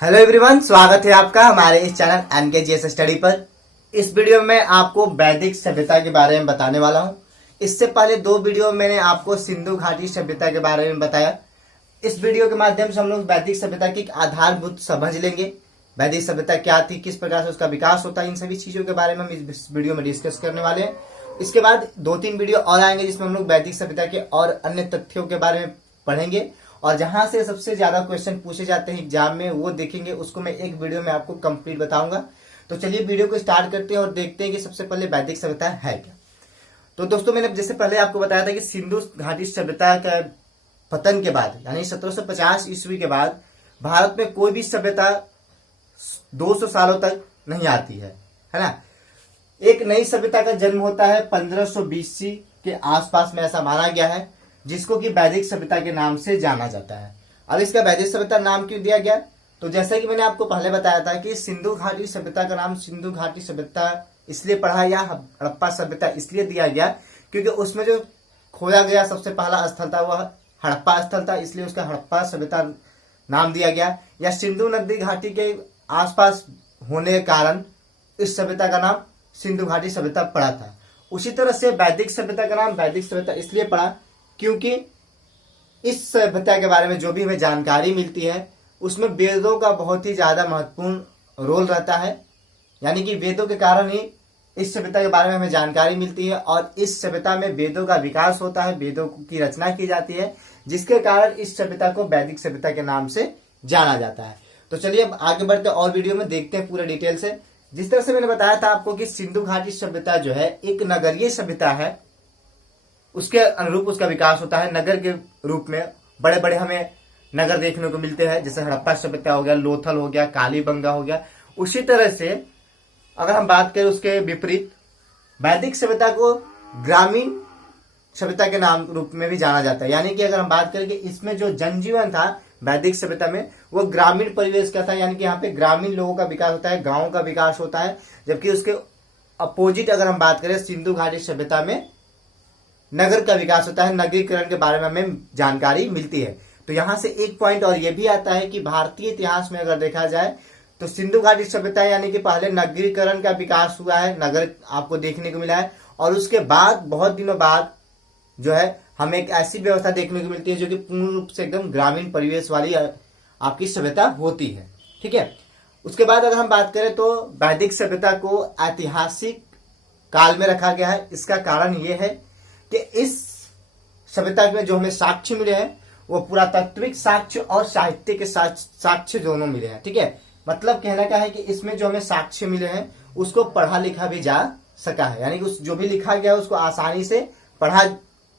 Hello everyone, स्वागत है आपका हमारे इस चैनल NKGS स्टडी पर। इस वीडियो में आपको वैदिक सभ्यता के बारे में बताने वाला हूं। इससे पहले दो वीडियो मैंने आपको सिंधु घाटी सभ्यता के बारे में बताया। इस वीडियो के माध्यम से हम लोग वैदिक सभ्यता की आधारभूत समझ लेंगे। वैदिक सभ्यता क्या थी, किस प्रकार से उसका विकास होता है, इन सभी चीजों के बारे में हम इस वीडियो में डिस्कस करने वाले हैं। इसके बाद 2-3 वीडियो और आएंगे जिसमें हम लोग वैदिक सभ्यता के और अन्य तथ्यों के बारे में पढ़ेंगे और जहां से सबसे ज्यादा क्वेश्चन पूछे जाते हैं एग्जाम में वो देखेंगे। उसको मैं एक वीडियो में आपको कंप्लीट बताऊंगा। तो चलिए वीडियो को स्टार्ट करते हैं और देखते हैं कि सबसे पहले वैदिक सभ्यता है क्या। तो दोस्तों, मैंने जैसे पहले आपको बताया था कि सिंधु घाटी सभ्यता का पतन के बाद यानी 1750 ईस्वी के बाद भारत में कोई भी सभ्यता 200 सालों तक नहीं आती है ना। एक नई सभ्यता का जन्म होता है 1520 सी के आसपास में, ऐसा माना गया है, जिसको कि वैदिक सभ्यता के नाम से जाना जाता है। अब इसका वैदिक सभ्यता नाम क्यों दिया गया? तो जैसा कि मैंने आपको पहले बताया था कि सिंधु घाटी सभ्यता का नाम सिंधु घाटी सभ्यता इसलिए पढ़ा या हड़प्पा सभ्यता इसलिए दिया गया क्योंकि उसमें जो खोया गया सबसे पहला स्थल था वह हड़प्पा स्थल था, इसलिए उसका हड़प्पा सभ्यता नाम दिया गया। या सिंधु नदी घाटी के आसपास होने के कारण इस सभ्यता का नाम सिंधु घाटी सभ्यता पड़ा था। उसी तरह से वैदिक सभ्यता का नाम वैदिक सभ्यता इसलिए पड़ा क्योंकि इस सभ्यता के बारे में जो भी हमें जानकारी मिलती है उसमें वेदों का बहुत ही ज्यादा महत्वपूर्ण रोल रहता है। यानी कि वेदों के कारण ही इस सभ्यता के बारे में हमें जानकारी मिलती है और इस सभ्यता में वेदों का विकास होता है, वेदों की रचना की जाती है, जिसके कारण इस सभ्यता को वैदिक सभ्यता के नाम से जाना जाता है। तो चलिए अब आगे बढ़ते और वीडियो में देखते हैं पूरे डिटेल से। जिस तरह से मैंने बताया था आपको कि सिंधु घाटी सभ्यता जो है एक नगरीय सभ्यता है, उसके अनुरूप उसका विकास होता है। नगर के रूप में बड़े बड़े हमें नगर देखने को मिलते हैं, जैसे हड़प्पा सभ्यता हो गया, लोथल हो गया, कालीबंगा हो गया। उसी तरह से अगर हम बात करें उसके विपरीत वैदिक सभ्यता को ग्रामीण सभ्यता के नाम रूप में भी जाना जाता है। यानी कि अगर हम बात करें कि इसमें जो जनजीवन था वैदिक सभ्यता में वो ग्रामीण परिवेश का था, यानी कि यहाँ पे ग्रामीण लोगों का विकास होता है, गाँव का विकास होता है। जबकि उसके अपोजिट अगर हम बात करें सिंधु घाटी सभ्यता में नगर का विकास होता है, नगरीकरण के बारे में हमें जानकारी मिलती है। तो यहां से एक पॉइंट और यह भी आता है कि भारतीय इतिहास में अगर देखा जाए तो सिंधु घाटी सभ्यता यानी कि पहले नगरीकरण का विकास हुआ है, नगर आपको देखने को मिला है, और उसके बाद बहुत दिनों बाद जो है हमें एक ऐसी व्यवस्था देखने को मिलती है जो कि पूर्ण रूप से एकदम ग्रामीण परिवेश वाली आपकी सभ्यता होती है। ठीक है। उसके बाद अगर हम बात करें तो वैदिक सभ्यता को ऐतिहासिक काल में रखा गया है। इसका कारण यह है कि इस सभ्यता में जो हमें साक्ष्य मिले हैं वो पुरातात्विक साक्ष्य और साहित्य के साक्ष्य दोनों मिले हैं। ठीक है। मतलब कहना क्या है कि इसमें जो हमें साक्ष्य मिले हैं उसको पढ़ा लिखा भी जा सका है, यानी कि उस जो भी लिखा गया है उसको आसानी से पढ़ा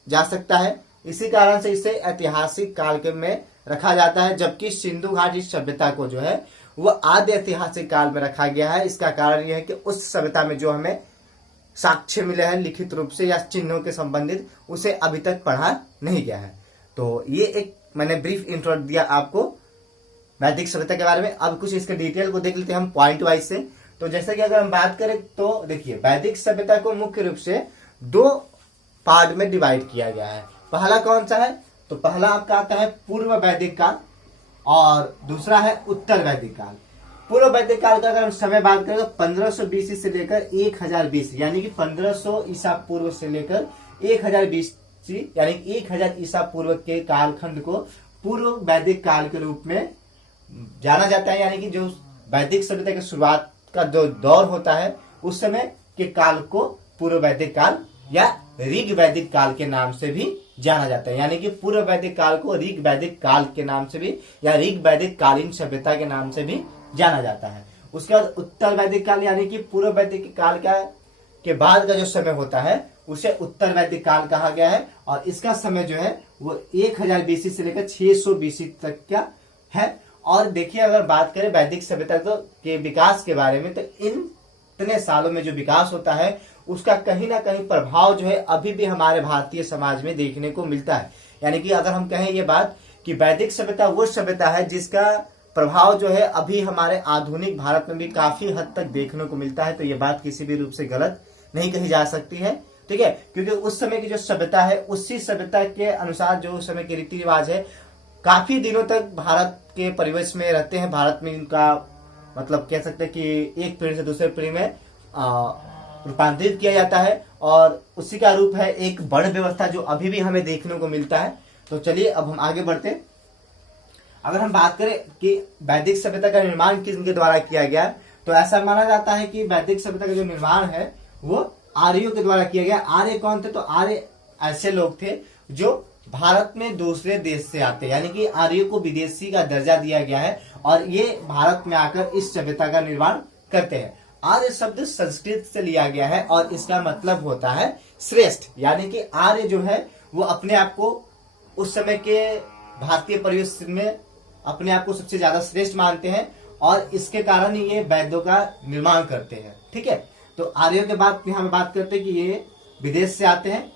जा सकता है। इसी कारण से इसे ऐतिहासिक काल के में रखा जाता है, जबकि सिंधु घाटी सभ्यता को जो है वो आदि ऐतिहासिक काल में रखा गया है। इसका कारण यह है कि उस सभ्यता में जो हमें साक्ष्य मिले हैं लिखित रूप से या चिन्हों के संबंधित, उसे अभी तक पढ़ा नहीं गया है। तो ये एक मैंने ब्रीफ इंट्रो दिया आपको वैदिक सभ्यता के बारे में। अब कुछ इसके डिटेल को देख लेते हैं हम पॉइंट वाइज से। तो जैसे कि अगर हम बात करें तो देखिए वैदिक सभ्यता को मुख्य रूप से 2 पार्ट में डिवाइड किया गया है। पहला कौन सा है? तो पहला आपका आता है पूर्व वैदिक काल और दूसरा है उत्तर वैदिक काल। पूर्व वैदिक काल का अगर हम समय बात करें तो 1500 BC से लेकर 1000 BC, यानी कि 1500 ईसा पूर्व से लेकर 1000 BC यानी 1000 ईसा पूर्व के कालखंड को पूर्व वैदिक काल के रूप में जाना जाता है। यानी कि जो वैदिक सभ्यता की शुरुआत का जो दौर होता है उस समय के काल को पूर्व वैदिक काल या ऋग वैदिक काल के नाम से भी जाना जाता है। यानी कि पूर्व वैदिक काल को ऋग वैदिक काल के नाम से भी या ऋग वैदिक कालीन सभ्यता के नाम से भी जाना जाता है। उसके बाद उत्तर वैदिक काल यानी कि पूर्व वैदिक काल के बाद का जो समय होता है उसे उत्तर वैदिक काल कहा गया है और इसका समय जो है वो 1000 BC से लेकर 600 BC तक का है। और देखिए अगर बात करें वैदिक सभ्यता के विकास के बारे में तो इतने सालों में जो विकास होता है उसका कहीं ना कहीं प्रभाव जो है अभी भी हमारे भारतीय समाज में देखने को मिलता है। यानी कि अगर हम कहें ये बात कि वैदिक सभ्यता वो सभ्यता है जिसका प्रभाव जो है अभी हमारे आधुनिक भारत में भी काफी हद तक देखने को मिलता है, तो ये बात किसी भी रूप से गलत नहीं कही जा सकती है। ठीक है, क्योंकि उस समय की जो सभ्यता है उसी सभ्यता के अनुसार जो उस समय के रीति रिवाज है काफी दिनों तक भारत के परिवेश में रहते हैं। भारत में इनका मतलब कह सकते हैं कि एक पीढ़ी से दूसरे पीढ़ी में रूपांतरित किया जाता है, और उसी का रूप है एक वर्ण व्यवस्था जो अभी भी हमें देखने को मिलता है। तो चलिए अब हम आगे बढ़ते हैं। अगर हम बात करें कि वैदिक सभ्यता का निर्माण किसके द्वारा किया गया, तो ऐसा माना जाता है कि वैदिक सभ्यता का जो निर्माण है वो आर्यों के द्वारा किया गया। आर्य कौन थे? तो आर्य ऐसे लोग थे जो भारत में दूसरे देश से आते, यानी कि आर्यों को विदेशी का दर्जा दिया गया है और ये भारत में आकर इस सभ्यता का निर्माण करते हैं। आर्य शब्द संस्कृत से लिया गया है और इसका मतलब होता है श्रेष्ठ, यानी कि आर्य जो है वो अपने आप को उस समय के भारतीय परिवेश में अपने आप को सबसे ज्यादा श्रेष्ठ मानते हैं और इसके कारण ही ये वेदों का निर्माण करते हैं। ठीक है, तो आर्यों के बाद हम बात करते हैं कि ये विदेश से आते हैं।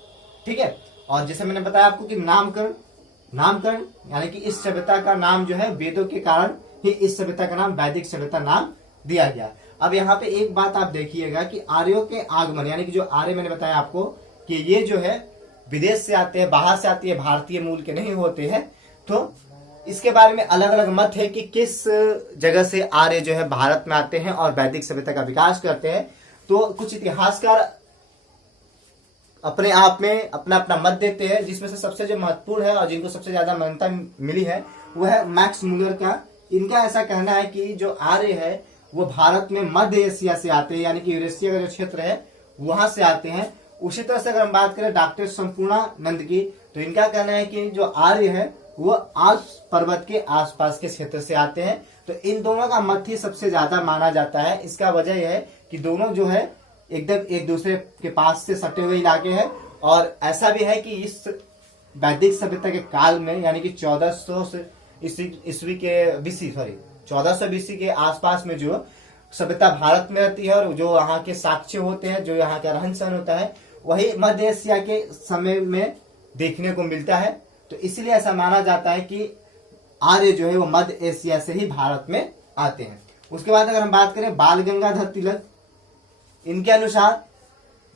ठीक है, और जैसे मैंने बताया आपको कि नामकरण यानी कि इस सभ्यता का नाम जो है वेदों के कारण ही इस सभ्यता का नाम वैदिक सभ्यता नाम दिया गया। अब यहाँ पे एक बात आप देखिएगा कि आर्यों के आगमन, यानी कि जो आर्य मैंने बताया आपको कि ये जो है विदेश से आते हैं, बाहर से आती है, भारतीय मूल के नहीं होते हैं। तो इसके बारे में अलग अलग मत है कि किस जगह से आर्य जो है भारत में आते हैं और वैदिक सभ्यता का विकास करते हैं। तो कुछ इतिहासकार अपने आप में अपना अपना मत देते हैं, जिसमें से सबसे जो महत्वपूर्ण है और जिनको सबसे ज्यादा मान्यता मिली है वो है मैक्स मुलर का। इनका ऐसा कहना है कि जो आर्य है वो भारत में मध्य एशिया से आते हैं, यानी कि यूरेशिया का जो क्षेत्र है वहां से आते हैं। उसी तरह से अगर हम बात करें डॉक्टर संपूर्णानंद की, तो इनका कहना है कि जो आर्य है वो आल्प्स पर्वत के आसपास के क्षेत्र से आते हैं। तो इन दोनों का मत ही सबसे ज्यादा माना जाता है। इसका वजह यह है कि दोनों जो है एकदम एक दूसरे के पास से सटे हुए इलाके हैं, और ऐसा भी है कि इस वैदिक सभ्यता के काल में, यानी कि 1400 ईस्वी के बीसी 1400 बीसी के आसपास में जो सभ्यता भारत में रहती है और जो यहाँ के साक्ष्य होते हैं, जो यहाँ का रहन सहन होता है, वही मध्य एशिया के समय में देखने को मिलता है। तो इसलिए ऐसा माना जाता है कि आर्य जो है वो मध्य एशिया से ही भारत में आते हैं। उसके बाद अगर हम बात करें बाल गंगाधर तिलक, इनके अनुसार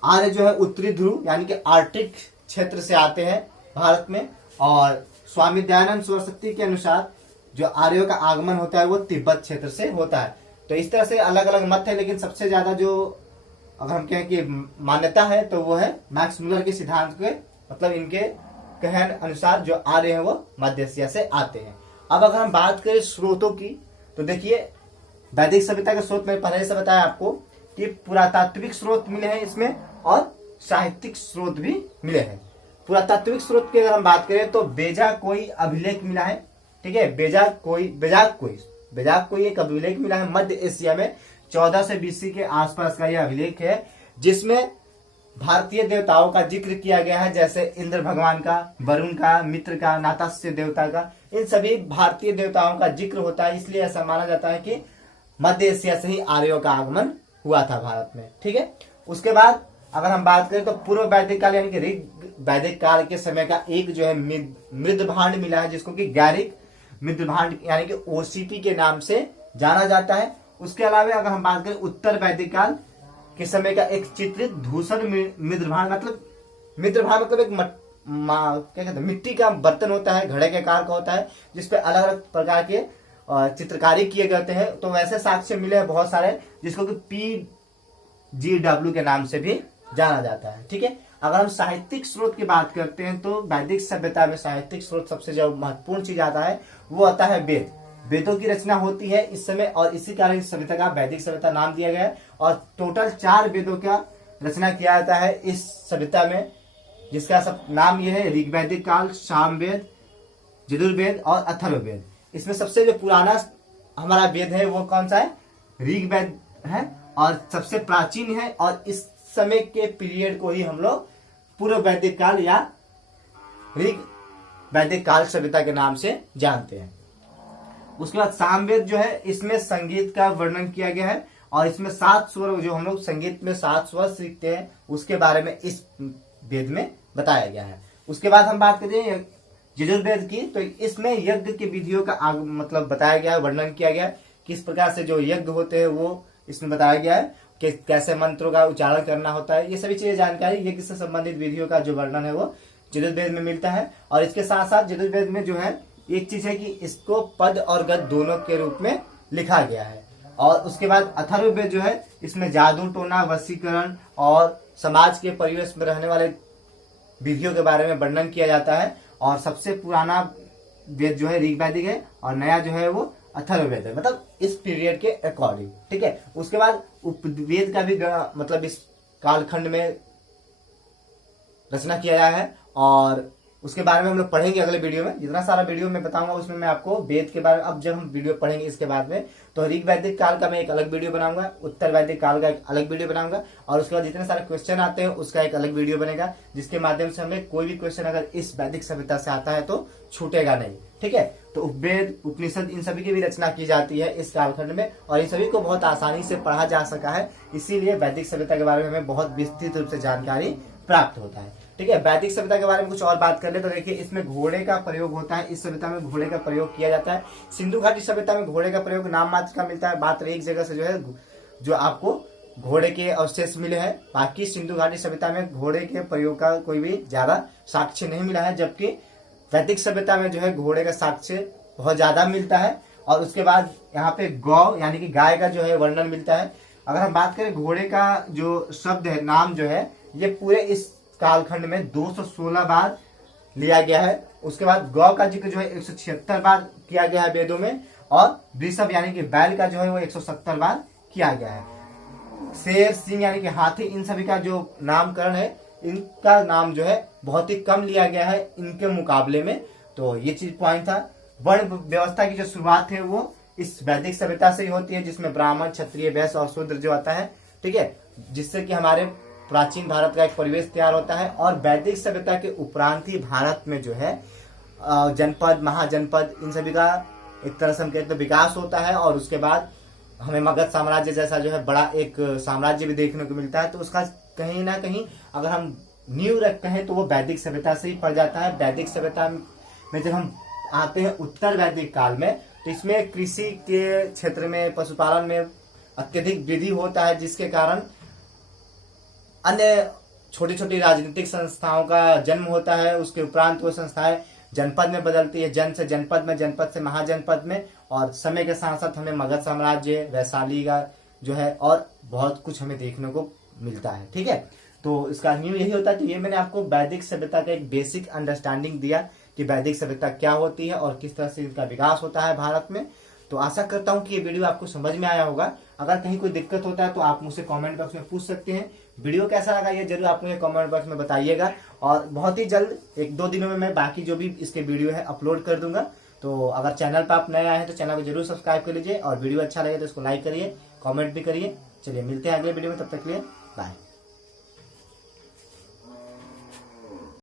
आर्य जो है उत्तरी ध्रुव यानी कि आर्कटिक क्षेत्र से आते हैं भारत में, और स्वामी दयानंद सरस्वती के अनुसार जो आर्यों का आगमन होता है वो तिब्बत क्षेत्र से होता है। तो इस तरह से अलग अलग मत है, लेकिन सबसे ज्यादा जो अगर हम कहें कि मान्यता है तो वो है मैक्स मुलर के सिद्धांत के, मतलब इनके कहन अनुसार जो आर्य हैं वो मध्य एशिया से आते हैं। अब अगर हम बात करें स्रोतों की, तो देखिए वैदिक सभ्यता के स्रोत में पहले से बताया आपको कि पुरातात्विक स्रोत मिले हैं इसमें और साहित्यिक स्रोत भी मिले हैं। पुरातात्विक स्रोत की अगर हम बात करें तो बेजाकोई अभिलेख मिला है। ठीक है, बेजाकोई एक अभिलेख मिला है मध्य एशिया में 1400 बीसी के आसपास का यह अभिलेख है, जिसमें भारतीय देवताओं का जिक्र किया गया है, जैसे इंद्र भगवान का, वरुण का, मित्र का, नातास्य देवता का, इन सभी भारतीय देवताओं का जिक्र होता है। इसलिए ऐसा माना जाता है कि मध्य एशिया से ही आर्यों का आगमन हुआ था भारत में। ठीक है, उसके बाद अगर हम बात करें तो पूर्व वैदिक काल यानी कि ऋग वैदिक काल के समय का एक जो है मृदभांड मिला है, जिसको कि गैरिक मृदभांड यानी कि ओसीटी के नाम से जाना जाता है। उसके अलावा अगर हम बात करें उत्तर वैदिक काल के समय का एक चित्रित धूसर मृदभांड, मतलब एक क्या कहते हैं मिट्टी का बर्तन होता है, घड़े के आकार का होता है, जिसपे अलग अलग प्रकार के चित्रकारी किए जाते हैं। तो वैसे साक्ष्य मिले हैं बहुत सारे, जिसको कि PGW के नाम से भी जाना जाता है। ठीक है, अगर हम साहित्यिक स्रोत की बात करते हैं तो वैदिक सभ्यता में साहित्यिक स्रोत सबसे जो महत्वपूर्ण चीज आता है वो आता है वेद। वेदों की रचना होती है इस समय, और इसी कारण इस सभ्यता का वैदिक सभ्यता नाम दिया गया है। और टोटल 4 वेदों का रचना किया जाता है इस सभ्यता में, जिसका सब नाम यह है ऋग्वैदिक काल, सामवेद, यजुर्वेद और अथर्ववेद। इसमें सबसे जो पुराना हमारा वेद है वो कौन सा है? ऋग्वेद है, और सबसे प्राचीन है, और इस समय के पीरियड को ही हम लोग पूर्व वैदिक काल या ऋग वैदिक काल सभ्यता के नाम से जानते हैं। उसके बाद सामवेद जो है, इसमें संगीत का वर्णन किया गया है, और इसमें 7 स्वर, जो हम लोग संगीत में 7 स्वर सीखते हैं, उसके बारे में इस वेद में बताया गया है। उसके बाद हम बात करें यजुर्वेद की, तो इसमें यज्ञ की विधियों का मतलब बताया गया है, वर्णन किया गया है, किस प्रकार से जो यज्ञ होते हैं वो इसमें बताया गया है, कि कैसे मंत्रों का उच्चारण करना होता है। ये सभी चीजें जानकारी यज्ञ से संबंधित विधियों का जो वर्णन है वो यजुर्वेद में मिलता है। और इसके साथ साथ यजुर्वेद में जो है एक चीज है कि इसको पद और गद दोनों के रूप में लिखा गया है। और उसके बाद अथर्ववेद जो है इसमें जादू टोना वशीकरण और समाज के परिवेश में रहने वाले विधियों के बारे में वर्णन किया जाता है। और सबसे पुराना वेद जो है ऋग्वैदिक है और नया जो है वो अथर्ववेद है, मतलब इस पीरियड के अकॉर्डिंग, ठीक है। उसके बाद उपवेद का भी मतलब इस कालखंड में रचना किया गया है और उसके बारे में हम लोग पढ़ेंगे अगले वीडियो में। जितना सारा वीडियो में बताऊंगा उसमें मैं आपको वेद के बारे में, अब जब हम वीडियो पढ़ेंगे इसके बाद में, तो ऋग्वैदिक काल का मैं एक अलग वीडियो बनाऊंगा, उत्तर वैदिक काल का एक अलग वीडियो बनाऊंगा और उसके बाद जितने सारे क्वेश्चन आते हैं उसका एक अलग वीडियो बनेगा, जिसके माध्यम से हमें कोई भी क्वेश्चन अगर इस वैदिक सभ्यता से आता है तो छूटेगा नहीं, ठीक है। तो उपवेद उपनिषद इन सभी की भी रचना की जाती है इस कालखंड में और इन सभी को बहुत आसानी से पढ़ा जा सका है, इसीलिए वैदिक सभ्यता के बारे में हमें बहुत विस्तृत रूप से जानकारी प्राप्त होता है, ठीक है। वैदिक सभ्यता के बारे में कुछ और बात कर ले तो देखिए इसमें घोड़े का प्रयोग होता है, इस सभ्यता में घोड़े का प्रयोग किया जाता है। सिंधु घाटी सभ्यता में घोड़े का प्रयोग नाम मात्र का मिलता है, मात्र एक जगह से जो है जो आपको घोड़े के अवशेष मिले हैं, बाकी सिंधु घाटी सभ्यता में घोड़े के प्रयोग का कोई भी ज्यादा साक्ष्य नहीं मिला है, जबकि वैदिक सभ्यता में जो है घोड़े का साक्ष्य बहुत ज्यादा मिलता है। और उसके बाद यहाँ पे गौ यानी कि गाय का जो है वर्णन मिलता है। अगर हम बात करें घोड़े का जो शब्द है, नाम जो है, ये पूरे इस कालखंड में 216 बार लिया गया है। उसके बाद गौ का जिक्र जो है 176 बार किया गया है वेदों में और वृषभ यानी कि बैल का जो है वो 170 बार किया गया है। शेर सिंह यानी कि हाथी, इन सभी का जो नामकरण है इनका नाम जो है बहुत ही कम लिया गया है इनके मुकाबले में। तो ये चीज पॉइंट था। वर्ण व्यवस्था की जो शुरुआत है वो इस वैदिक सभ्यता से ही होती है, जिसमें ब्राह्मण क्षत्रिय वैश्य और शूद्र जो आता है, ठीक है, जिससे कि हमारे प्राचीन भारत का एक परिवेश तैयार होता है। और वैदिक सभ्यता के उपरांत ही भारत में जो है जनपद महाजनपद इन सभी का एक तरह से हम कहते हैं विकास होता है और उसके बाद हमें मगध साम्राज्य जैसा जो है बड़ा एक साम्राज्य भी देखने को मिलता है। तो उसका कहीं ना कहीं अगर हम नींव रखते हैं तो वो वैदिक सभ्यता से ही पड़ जाता है। वैदिक सभ्यता में जब हम आते हैं उत्तर वैदिक काल में, तो इसमें कृषि के क्षेत्र में पशुपालन में अत्यधिक वृद्धि होता है, जिसके कारण अन्य छोटी छोटी राजनीतिक संस्थाओं का जन्म होता है। उसके उपरांत वो संस्थाएं जनपद में बदलती है, जन से जनपद में, जनपद से महाजनपद में, और समय के साथ साथ हमें मगध साम्राज्य, वैशाली का जो है और बहुत कुछ हमें देखने को मिलता है, ठीक है। तो इसका न्यू यही होता है। तो ये मैंने आपको वैदिक सभ्यता का एक बेसिक अंडरस्टैंडिंग दिया कि वैदिक सभ्यता क्या होती है और किस तरह से इसका विकास होता है भारत में। तो आशा करता हूं कि ये वीडियो आपको समझ में आया होगा। अगर कहीं कोई दिक्कत होता है तो आप मुझसे कमेंट बॉक्स में पूछ सकते हैं। वीडियो कैसा लगा ये जरूर आप मुझे कमेंट बॉक्स में बताइएगा और बहुत ही जल्द 1-2 दिनों में मैं बाकी जो भी इसके वीडियो है अपलोड कर दूंगा। तो अगर चैनल पर आप नए आए हैं तो चैनल को जरूर सब्सक्राइब कर लीजिए और वीडियो अच्छा लगे तो इसको लाइक करिए, कमेंट भी करिए। चलिए मिलते हैं अगले वीडियो में, तब तक के लिए बाय।